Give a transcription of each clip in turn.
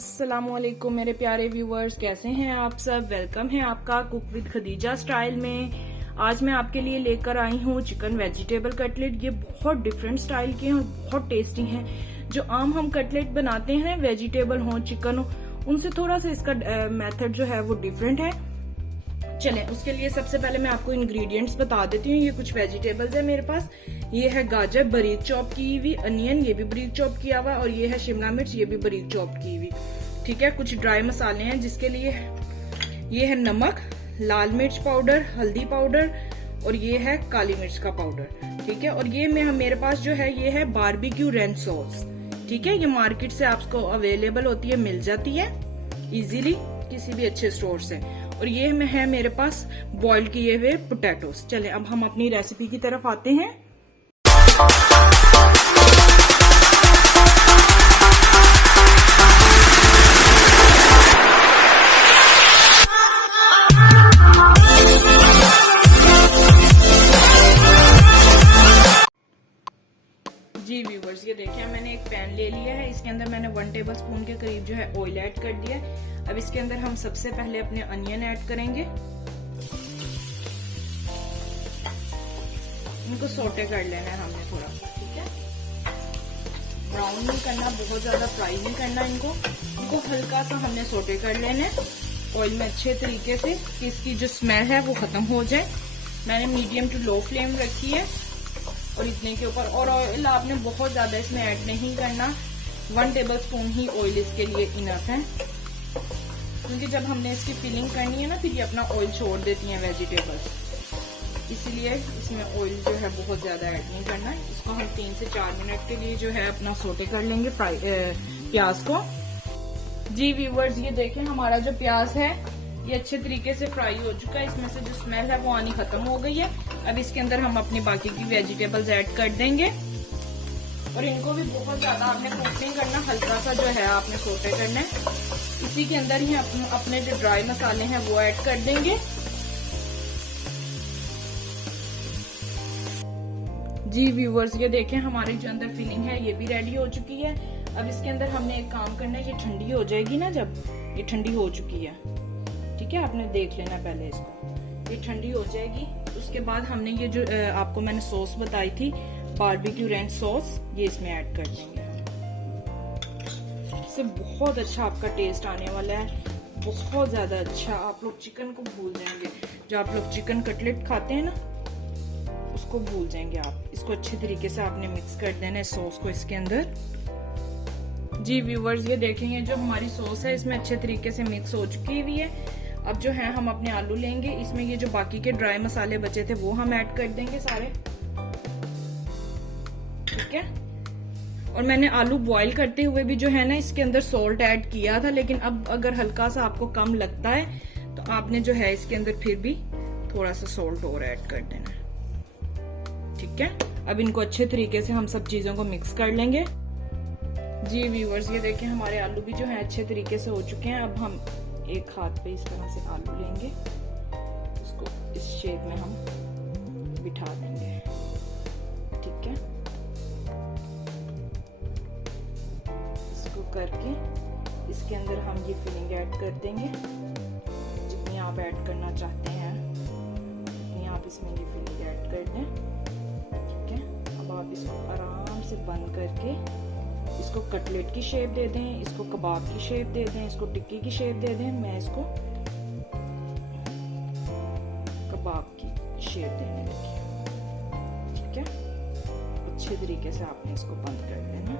अस्सलामुअलैकुम मेरे प्यारे व्यूवर्स, कैसे हैं आप सब। वेलकम है आपका कुक विद खदीजा स्टाइल में। आज मैं आपके लिए लेकर आई हूँ चिकन वेजिटेबल कटलेट। ये बहुत डिफरेंट स्टाइल के हैं और बहुत टेस्टी हैं। जो आम हम कटलेट बनाते हैं वेजिटेबल हो चिकन हो, उनसे थोड़ा सा इसका मेथड जो है वो डिफरेंट है। चलें, उसके लिए सबसे पहले मैं आपको इंग्रेडिएंट्स बता देती हूँ। ये कुछ वेजिटेबल्स है मेरे पास। ये है गाजर बारीक चॉप की हुई, अनियन ये भी बारीक चॉप किया हुआ, और ये है शिमला मिर्च ये भी बारीक चॉप की हुई। ठीक है, कुछ ड्राई मसाले हैं जिसके लिए ये है नमक, लाल मिर्च पाउडर, हल्दी पाउडर, और ये है काली मिर्च का पाउडर। ठीक है, और ये मेरे पास जो है ये है बारबेक्यू रेंच सॉस। ठीक है, ये मार्केट से आपको अवेलेबल होती है, मिल जाती है इजीली किसी भी अच्छे स्टोर से। और ये है मेरे पास बॉइल्ड किए हुए पोटैटोस। चले अब हम अपनी रेसिपी की तरफ आते हैं। जी व्यूवर्स, ये देखिए मैंने एक पैन ले लिया है। इसके अंदर मैंने 1 टेबलस्पून के करीब जो है ऑयल ऐड कर दिया है। अब इसके अंदर हम सबसे पहले अपने अनियन ऐड करेंगे। इनको सोटे कर लेना है हमने थोड़ा सा। ठीक है, ब्राउन नहीं करना, बहुत ज्यादा फ्राई नहीं करना इनको हल्का सा हमने सोटे कर लेना है ऑयल में अच्छे तरीके से, कि इसकी जो स्मेल है वो खत्म हो जाए। मैंने मीडियम टू लो फ्लेम रखी है और इतने के ऊपर। और ऑयल आपने बहुत ज्यादा इसमें ऐड नहीं करना, 1 टेबलस्पून ही ऑयल इसके लिए इनफ है, क्योंकि जब हमने इसकी फिलिंग करनी है ना फिर ये अपना ऑयल छोड़ देती हैं वेजिटेबल्स, इसीलिए इसमें ऑयल जो है बहुत ज्यादा ऐड नहीं करना। इसको हम 3 से 4 मिनट के लिए जो है अपना सोटे कर लेंगे प्याज को। जी व्यूवर्स, ये देखें हमारा जो प्याज है ये अच्छे तरीके से फ्राई हो चुका है। इसमें से जो स्मेल है वो आनी खत्म हो गई है। अब इसके अंदर हम अपनी बाकी की वेजिटेबल्स ऐड कर देंगे, और इनको भी बहुत ज्यादा आपने कुक नहीं करना, हल्का सा जो है आपने सोटे करना है। इसी के अंदर ही अपने जो ड्राई मसाले हैं वो ऐड कर देंगे। जी व्यूवर्स, ये देखें हमारी जो अंदर फिलिंग है ये भी रेडी हो चुकी है। अब इसके अंदर हमने एक काम करना है, ये ठंडी हो जाएगी ना, जब ये ठंडी हो चुकी है, ठीक है, आपने देख लेना पहले इसको, ये ठंडी हो जाएगी। उसके बाद हमने ये जो आपको मैंने सॉस बताई थी बारबेक्यू रेंच सॉस, ये इसमें ऐड कर देंगे। इससे बहुत अच्छा आपका टेस्ट आने वाला है, बहुत ज्यादा अच्छा। आप लोग चिकन को भूल जाएंगे, जो आप लोग चिकन कटलेट खाते हैं ना उसको भूल जाएंगे आप। इसको अच्छे तरीके से आपने मिक्स कर देना है सॉस को इसके अंदर। जी व्यूवर्स, ये देखेंगे जो हमारी सॉस है इसमें अच्छे तरीके से मिक्स हो चुकी हुई है। अब जो है हम अपने आलू लेंगे, इसमें ये जो बाकी के ड्राई मसाले बचे थे वो हम ऐड कर देंगे सारे। ठीक है, और मैंने आलू बॉईल करते हुए भी जो है ना इसके अंदर सॉल्ट ऐड किया था, लेकिन अब अगर हल्का सा आपको कम लगता है तो आपने जो है इसके अंदर फिर भी थोड़ा सा सॉल्ट और ऐड कर देना है। ठीक है, अब इनको अच्छे तरीके से हम सब चीजों को मिक्स कर लेंगे। जी व्यूअर्स, ये देखें हमारे आलू भी जो है अच्छे तरीके से हो चुके हैं। अब हम एक हाथ पे इस तरह से आलू लेंगे, उसको इस शेप में हम बिठा देंगे। ठीक है, इसको करके इसके अंदर हम ये फिलिंग ऐड कर देंगे। जितनी आप ऐड करना चाहते हैं उतनी आप इसमें ये फिलिंग ऐड कर दें। ठीक है, अब आप इसको आराम से बंद करके इसको कटलेट की शेप दे दें, इसको कबाब की शेप दे दें, इसको टिक्की की शेप दे दें। मैं इसको कबाब की शेप देने लगी। ठीक है, अच्छे तरीके से आपने इसको बंद कर देना।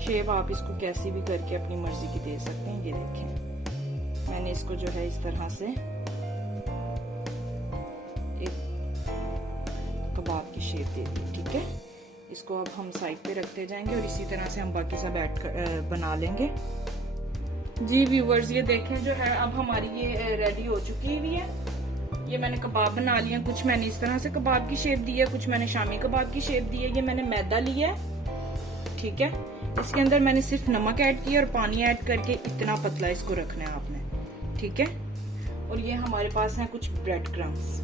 शेप आप इसको कैसी भी करके अपनी मर्जी की दे सकते हैं। ये देखें मैंने इसको जो है इस तरह से एक कबाब की शेप दे दी। ठीक है, इसको अब हम साइड पे रखते जाएंगे और इसी तरह से हम बाकी सब बना लेंगे। जी व्यूवर्स, ये देखें जो है अब हमारी ये रेडी हो चुकी हुई है। ये मैंने कबाब बना लिया, कुछ मैंने इस तरह से कबाब की शेप दी है, कुछ मैंने शामी कबाब की शेप दी है। ये मैंने मैदा लिया है। ठीक है, इसके अंदर मैंने सिर्फ नमक ऐड किया और पानी ऐड करके इतना पतला इसको रखना है आपने। ठीक है, और ये हमारे पास है कुछ ब्रेड क्रम्स।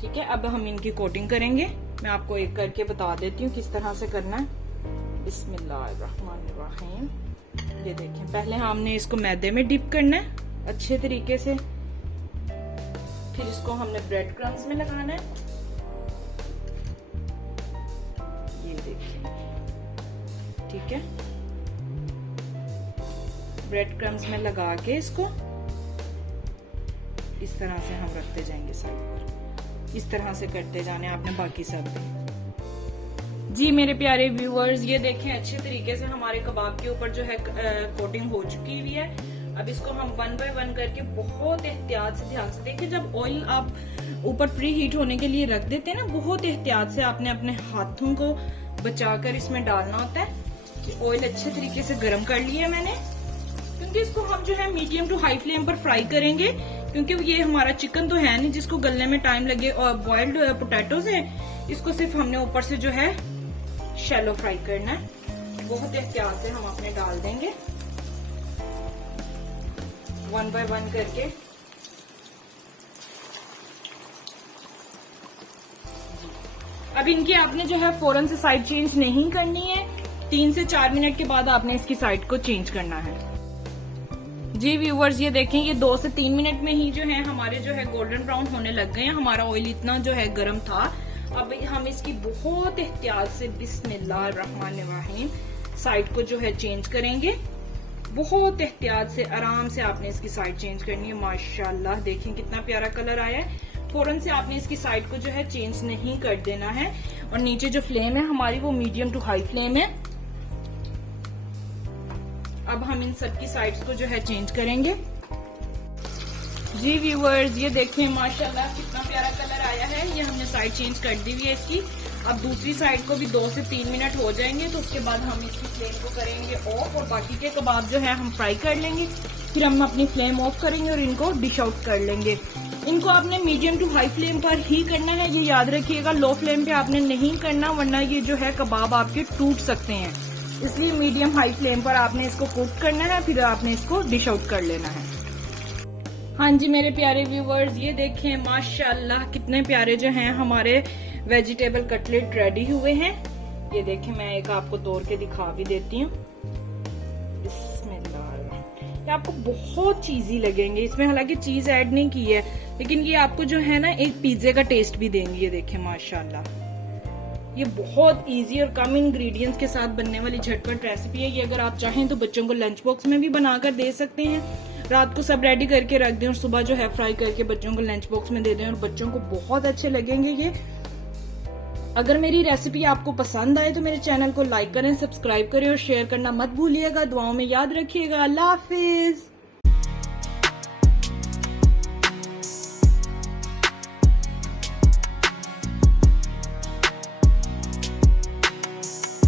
ठीक है, अब हम इनकी कोटिंग करेंगे। मैं आपको एक करके बता देती हूँ किस तरह से करना है। बिस्मिल्लाहिर्रहमानिर्रहीम। ये देखें, पहले हमने इसको मैदे में डिप करना है अच्छे तरीके से, फिर इसको हमने ब्रेड क्रम्स में लगाना है। ये देखिए, ठीक है, ब्रेड क्रम्स में लगा के इसको इस तरह से हम रखते जाएंगे साइड पर। इस तरह से करते जाने आपने बाकी सब भी। जी मेरे प्यारे व्यूअर्स, ये देखें अच्छे तरीके से हमारे कबाब के ऊपर जो है कोटिंग हो चुकी हुई है। अब इसको हम 1 बाय 1 करके बहुत एहतियात से, ध्यान से देखिए, जब ऑयल आप ऊपर प्री हीट होने के लिए रख देते हैं ना, बहुत एहतियात से आपने अपने हाथों को बचाकर इसमें डालना होता है। ऑयल अच्छे तरीके से गर्म कर लिया मैंने, क्योंकि इसको हम जो है मीडियम टू हाई फ्लेम पर फ्राई करेंगे, क्योंकि ये हमारा चिकन तो है नहीं जिसको गलने में टाइम लगे। और बॉइल्ड पोटैटोज है, इसको सिर्फ हमने ऊपर से जो है शैलो फ्राई करना है। बहुत एहतियात से हम अपने डाल देंगे 1 बाय 1 करके। अब इनकी आपने जो है फौरन से साइड चेंज नहीं करनी है, 3 से 4 मिनट के बाद आपने इसकी साइड को चेंज करना है। जी व्यूवर्स, ये देखें, ये 2 से 3 मिनट में ही जो है हमारे जो है गोल्डन ब्राउन होने लग गए हैं। हमारा ऑयल इतना जो है गर्म था। अब हम इसकी बहुत एहतियात से बिस्मिल्लाहिर्रहमानिर्रहीम साइड को जो है चेंज करेंगे। बहुत एहतियात से, आराम से आपने इसकी साइड चेंज करनी है। माशाल्लाह देखें कितना प्यारा कलर आया है। फौरन से आपने इसकी साइड को जो है चेंज नहीं कर देना है। और नीचे जो फ्लेम है हमारी वो मीडियम टू हाई फ्लेम है। अब हम इन सब की साइड्स को जो है चेंज करेंगे। जी व्यूअर्स, ये देखें माशाल्लाह कितना प्यारा कलर आया है। ये हमने साइड चेंज कर दी हुई है इसकी। अब दूसरी साइड को भी 2 से 3 मिनट हो जाएंगे, तो उसके बाद हम इसकी फ्लेम को करेंगे ऑफ और बाकी के कबाब जो है हम फ्राई कर लेंगे। फिर हम अपनी फ्लेम ऑफ करेंगे और इनको डिश आउट कर लेंगे। इनको आपने मीडियम टू हाई फ्लेम पर ही करना है, ये याद रखिएगा। लो फ्लेम पे आपने नहीं करना, वरना ये जो है कबाब आपके टूट सकते हैं। इसलिए मीडियम हाई फ्लेम पर आपने इसको कुक करना है, फिर आपने इसको डिश आउट कर लेना है। हाँ जी मेरे प्यारे व्यूवर्स, ये देखें माशाल्लाह कितने प्यारे जो हैं हमारे वेजिटेबल कटलेट रेडी हुए हैं। ये देखें, मैं एक आपको तोड़ के दिखा भी देती हूँ। बिस्मिल्लाह। ये आपको बहुत चीजी लगेंगे, इसमें हालांकि चीज ऐड नहीं की है, लेकिन ये आपको जो है ना एक पिज्जे का टेस्ट भी देंगे। ये देखें माशाल्लाह, ये बहुत इजी और कम इंग्रेडिएंट्स के साथ बनने वाली झटपट रेसिपी है। ये अगर आप चाहें तो बच्चों को लंच बॉक्स में भी बनाकर दे सकते हैं। रात को सब रेडी करके रख दें और सुबह जो है फ्राई करके बच्चों को लंच बॉक्स में दे दें, और बच्चों को बहुत अच्छे लगेंगे ये। अगर मेरी रेसिपी आपको पसंद आए तो मेरे चैनल को लाइक करें, सब्सक्राइब करें और शेयर करना मत भूलिएगा। दुआओं में याद रखिएगा। अल्लाह हाफिज।